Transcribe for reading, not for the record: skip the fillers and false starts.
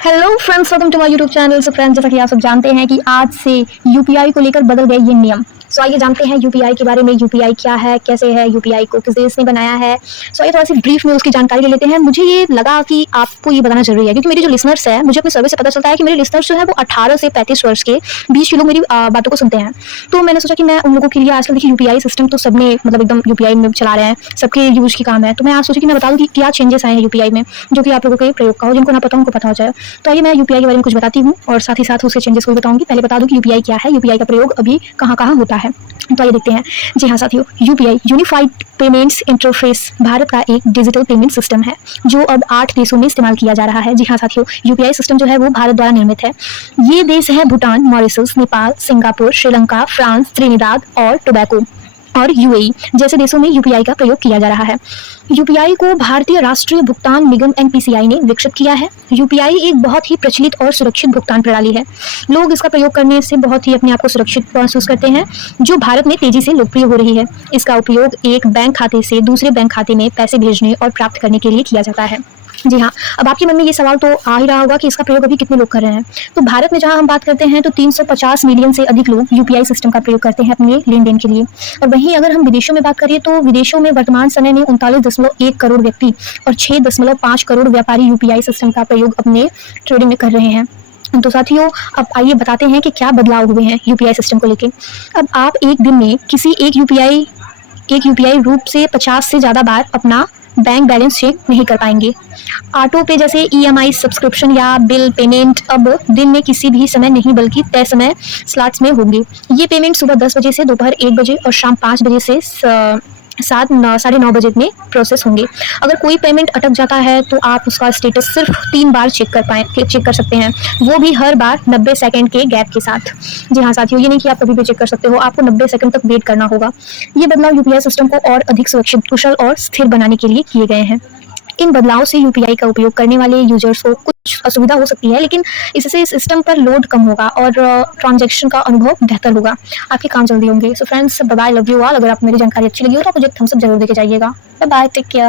Hello friends, welcome to my YouTube channel. So friends, जैसा कि आप सब जानते हैं कि आज से यूपीआई को लेकर बदल गए ये नियम। सो आइए जानते हैं यूपीआई के बारे में। यूपीआई क्या है, कैसे है, यूपीआई को किस देश ने बनाया है। सो आइए थोड़ा सी ब्रीफ में उसकी जानकारी ले लेते हैं। मुझे ये लगा कि आपको ये बताना जरूरी है क्योंकि मेरे जो लिसनर्स है, मुझे अपने सर्वे से पता चलता है कि मेरे लिसनर्स जो है वो 18 से 35 वर्ष के बीच के लोग मेरी बातों को सुनते हैं। तो मैंने सोचा कि मैं उन लोगों के लिए, आजकल देखिए यूपीआई सिस्टम तो सबने मतलब एकदम यूपीआई में चला रहे हैं, सबके यूज की काम है। तो मैं आज सोचा कि मैं बता दूं कि क्या चेंजेस आए हैं यूपीआई में, जो कि आप लोगों के प्रयोग का हो, जिनको ना पता उनको पता हो जाए। तो आइए मैं यूपीआई के बारे में कुछ बताती हूँ और साथ ही साथ उसके चेंजेस को भी बताऊंगी। पहले बता दूं कि यूपीआई क्या है, यूपीआई का प्रयोग अभी कहाँ कहाँ होता है। तो आइए देखते हैं। जी हाँ साथियों, UPI unified payments interface Bharat का एक डिजिटल पेमेंट सिस्टम है जो अब 8 देशों में इस्तेमाल किया जा रहा है। जी हाँ साथियों, यूपीआई सिस्टम जो है वो भारत द्वारा निर्मित है। ये देश है Bhutan, Mauritius, Nepal, Singapore, Sri Lanka, France, Trinidad और टोबैको और यूएई जैसे देशों में यूपीआई का प्रयोग किया जा रहा है। यूपीआई को भारतीय राष्ट्रीय भुगतान निगम एनपीसीआई ने विकसित किया है। यूपीआई एक बहुत ही प्रचलित और सुरक्षित भुगतान प्रणाली है। लोग इसका प्रयोग करने से बहुत ही अपने आप को सुरक्षित महसूस करते हैं, जो भारत में तेजी से लोकप्रिय हो रही है। इसका उपयोग एक बैंक खाते से दूसरे बैंक खाते में पैसे भेजने और प्राप्त करने के लिए किया जाता है। जी हाँ, अब आपके मन में ये सवाल तो आ ही रहा होगा कि इसका प्रयोग अभी कितने लोग कर रहे हैं। तो भारत में जहाँ हम बात करते हैं तो 350 मिलियन से अधिक लोग यूपीआई सिस्टम का प्रयोग करते हैं अपने लेन देन के लिए। और वहीं अगर हम विदेशों में बात करें तो विदेशों में वर्तमान समय में 39.1 करोड़ व्यक्ति और 6.5 करोड़ व्यापारी यूपीआई सिस्टम का प्रयोग अपने ट्रेडिंग में कर रहे हैं। तो साथियों, अब आइए बताते हैं कि क्या बदलाव हुए हैं यूपीआई सिस्टम को लेकर। अब आप एक दिन में किसी एक यूपीआई रूप से 50 से ज़्यादा बार अपना बैंक बैलेंस चेक नहीं कर पाएंगे। ऑटो पे जैसे ईएमआई सब्सक्रिप्शन या बिल पेमेंट अब दिन में किसी भी समय नहीं बल्कि तय समय स्लॉट्स में होंगे। ये पेमेंट सुबह 10 बजे से दोपहर 1 बजे और शाम 5 बजे से साढ़े 9 बजे में प्रोसेस होंगे। अगर कोई पेमेंट अटक जाता है तो आप उसका स्टेटस सिर्फ 3 बार चेक कर सकते हैं, वो भी हर बार 90 सेकंड के गैप के साथ। जी हाँ साथियों, ये नहीं कि आप कभी भी चेक कर सकते हो, आपको 90 सेकंड तक वेट करना होगा। ये बदलाव यूपीआई सिस्टम को और अधिक सुरक्षित, कुशल और स्थिर बनाने के लिए किए गए हैं। इन बदलाव से यूपीआई का उपयोग करने वाले यूजर्स को कुछ असुविधा हो सकती है, लेकिन इससे सिस्टम पर लोड कम होगा और ट्रांजैक्शन का अनुभव बेहतर होगा। आपके काम जल्दी होंगे। So friends, bye bye, love you all. अगर आपको मेरी जानकारी अच्छी लगी हो तो मुझे थम्स अप जरूर देके जाइएगा। Bye bye, take care.